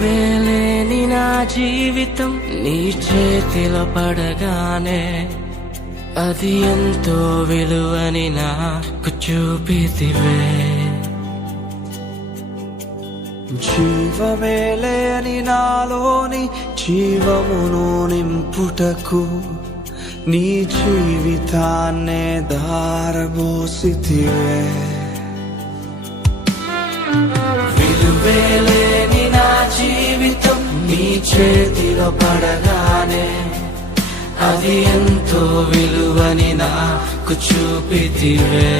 విలువేలేని నా జీవితం నీ చేతిలో పడగానే అది ఎంతో విలువని నాకు చూపితివే. జీవమే లేని నాలోని జీవమును నింపుటకు నీ జీవితాన్నే ధారబోసితివే. విలువేలేని నా జీవితం నీ చేతిలో పడగానే అది ఎంతో విలువని నాకు చూపితివే.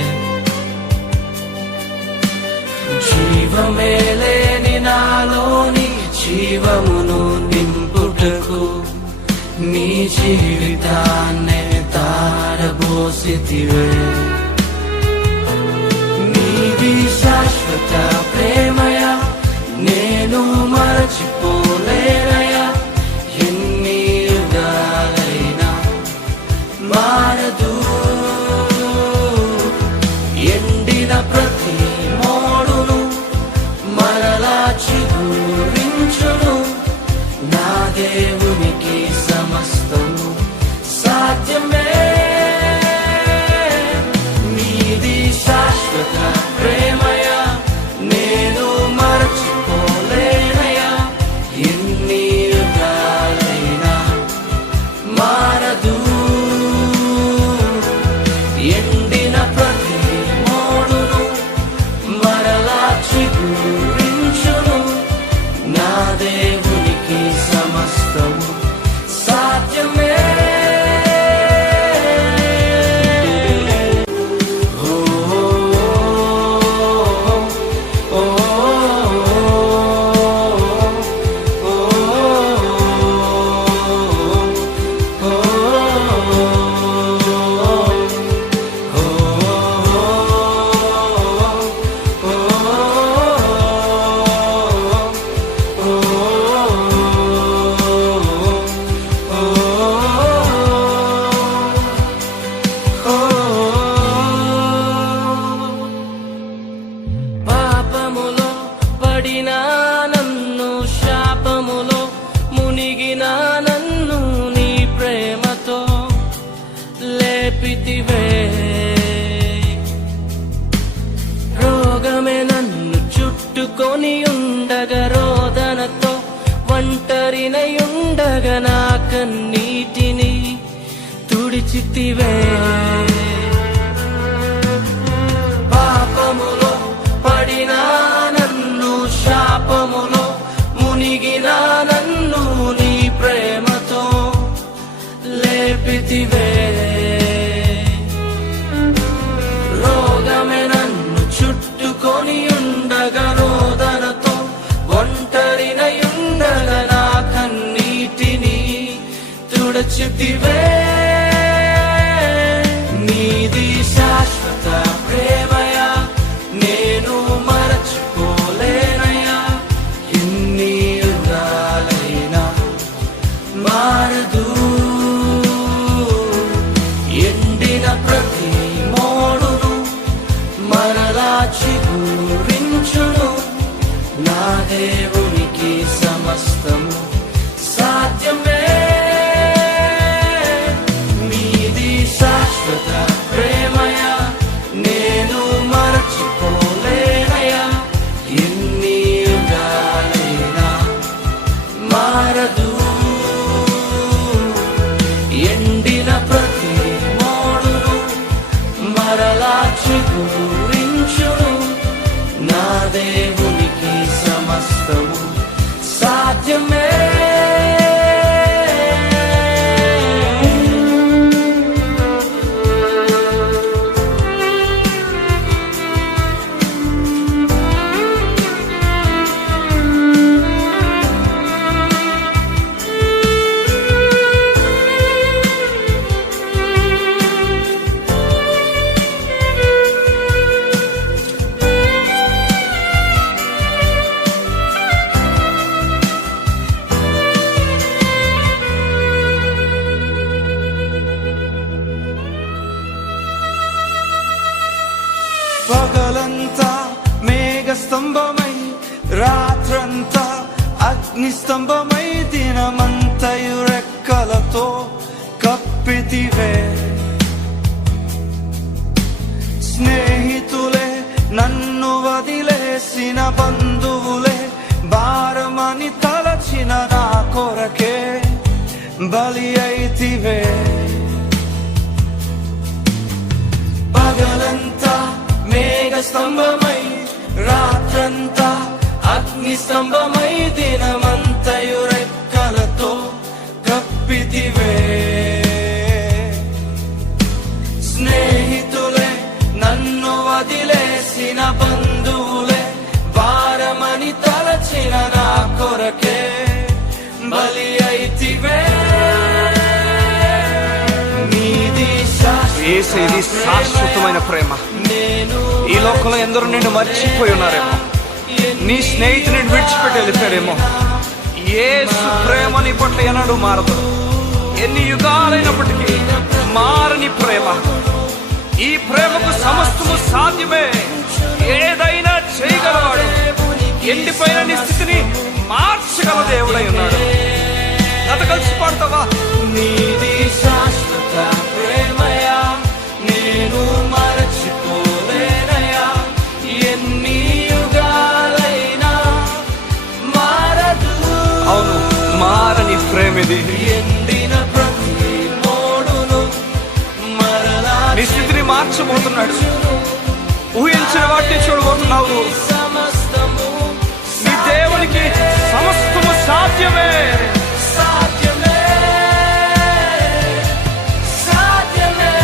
జీవమే లేని నాలోని జీవమును నింపుటకు నీ జీవితాన్నే ధారబోసితివే. నీది శాశ్వత ప్రేమయా, నేను మరచిపోలేనయా. ఎన్ని యుగాలైనా మారదు. ఎండిన ప్రతి మోడును మరలా చిగురించును. నా దేవునికి సమస్తము సాధ్యమే. నీది శాశ్వత ప్రేమయా, నేను మరచిపోలేనయా. ఎన్ని యుగాలైనా మారదు. ఎండిన ప్రతి మోడును మరలా చిగురించును. నా దేవునికి సమస్తము సాధ్యమే. పాపములో పడిన నన్ను, శాపములో మునిగిన నన్ను నీ ప్రేమతో లేపితివే. రోగమే నన్ను చుట్టుకొని ఉండగా, రోదనతో ఒంటరినై ఉండగా నా కన్నీటిని తుడిచితివే. పాపములో పడిన నన్ను, శాపములో మునిగిన నన్ను నీ ప్రేమతో లేపితివే. రోగమే నన్ను చుట్టుకొని ఉండగా, రోదనతో ఒంటరినై ఉండగా నా కన్నీటిని తుడిచితివే. నీది శాశ్వత ప్రేమయా, నేను మరచిపోలేనయా. ఎన్ని యుగాలైనా మారదు. ఎండిన ప్రతి మోడును మరలా చిగురించును. నా దేవునికి సమస్తము సాధ్యమే. నీది శాశ్వత ప్రేమయా, నేను మరచిపోలేనయా. ఎన్ని యుగాలైనా మారదు. ఎండిన ప్రతి మోడును మరలా చిగురించును. నా దేవునికి సమస్తము సాధ్యమే. అగ్నిస్తంభమై దినమంతయు రెక్కలతో కప్పితివే. స్నేహితులే నన్ను వదిలేసిన బంధువులే భారమని తలచిన నా కొరకే బలి అయితివే. పగలంతా మేఘ స్తంభమై రాత్రంతా అగ్ని స్తంభమై దినమంతయు రెక్కలతో కప్పితివే. స్నేహితులే నన్ను వదిలేసిన బంధువులే భారమని తలచిన నా కొరకే బలి అయితివే. యేసయ్యది శాశ్వతమైన ప్రేమ. ఈ లోకంలో ఎందరో నిన్ను మర్చిపోయి ఉన్నారేమో, నీ స్నేహితుని విడిచిపెట్టి వెళ్ళిపోయారేమో. యేసు ప్రేమ నీ పట్ల ఎన్నడూ మారదు. ఎన్ని యుగాలైనప్పటికీ మారని ప్రేమ. ఈ ప్రేమకు సమస్తము సాధ్యమే. ఏదైనా చేయగలవాడు. ఎండిపోయిన నీ స్థితిని మార్చగల దేవుడై ఉన్నాడు. గత కలిసి పాడతావా? నీది శాశ్వత ప్రేమయా, నేను మరచిపోలేనయా. ఎన్ని యుగాలైనా మారదు. అవును, మారని ప్రేమిది. ఎండిన ప్రతి మోడును మరలా నీ స్థితిని మార్చబోతున్నాడు. ఊహించిన వాటిని చూడబోతున్నావు. సమస్తము నీ దేవునికి సమస్తము సాధ్యమే. సాధ్యమే, సాధ్యమే,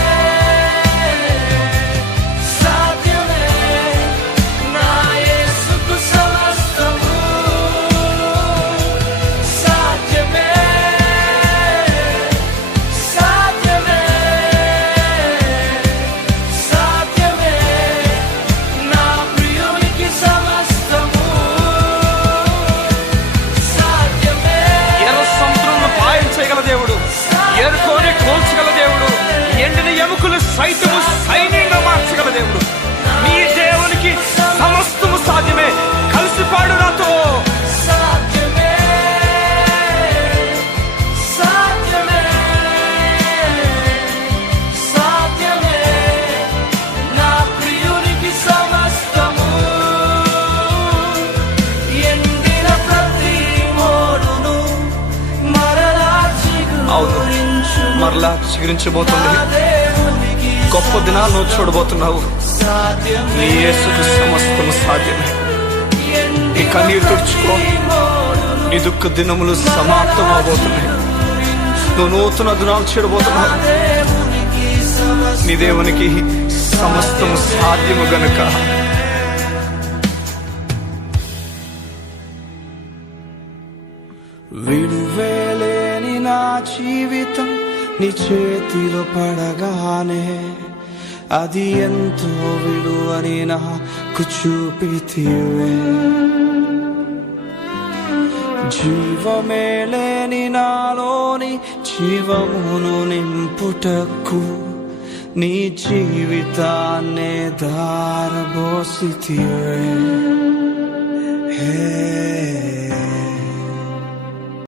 సాధ్యమే. నా యేసుకు సమస్తము సాధ్యమే, సాధ్యమే, సాధ్యమే. నా ప్రియునికి సమస్తము సాధ్యమే. ఎర్ర సముద్రంలో పాయం చేయగల దేవుడు, ఎరుకోని కోల్చగల దేవుడు, ఎండిన ఎముకలు సైతము సైన్యంగా మార్చగల దేవుడు. నీ దేవునికి సమస్తము సాధ్యమే. కలిసి పాడు నాతో. సాధ్యమే, సాధ్యమే, సాధ్యమే. నా ప్రియునికి సమస్తము. ఎండిన ప్రతి మోడును మరలా అవును, చిగురించు. మరలా చిగురించబోతుంది. నా దేవునికి గొప్ప దినాలు నువ్వు చూడబోతున్నావు. సాధ్యమే. నీ యేసుకు సమస్తము సాధ్యమే. నీ కన్నీరు తుడుచుకో. నీ దుఃఖ దినములు సమాప్తం అవబోతున్నాయి. నువ్వు నూతన దినాలు చూడబోతున్నావు. దేవునికి సమస్తము. నీ దేవునికి సమస్తము సాధ్యము గనుక విలువేలేని నా జీవితం నీ చేతిలో పడగానే అది ఎంతో విలువని నాకు చూపితివే. జీవమే లేని నాలోని జీవమును నింపుటకు నీ జీవితాన్నే దారబోసితివే. హే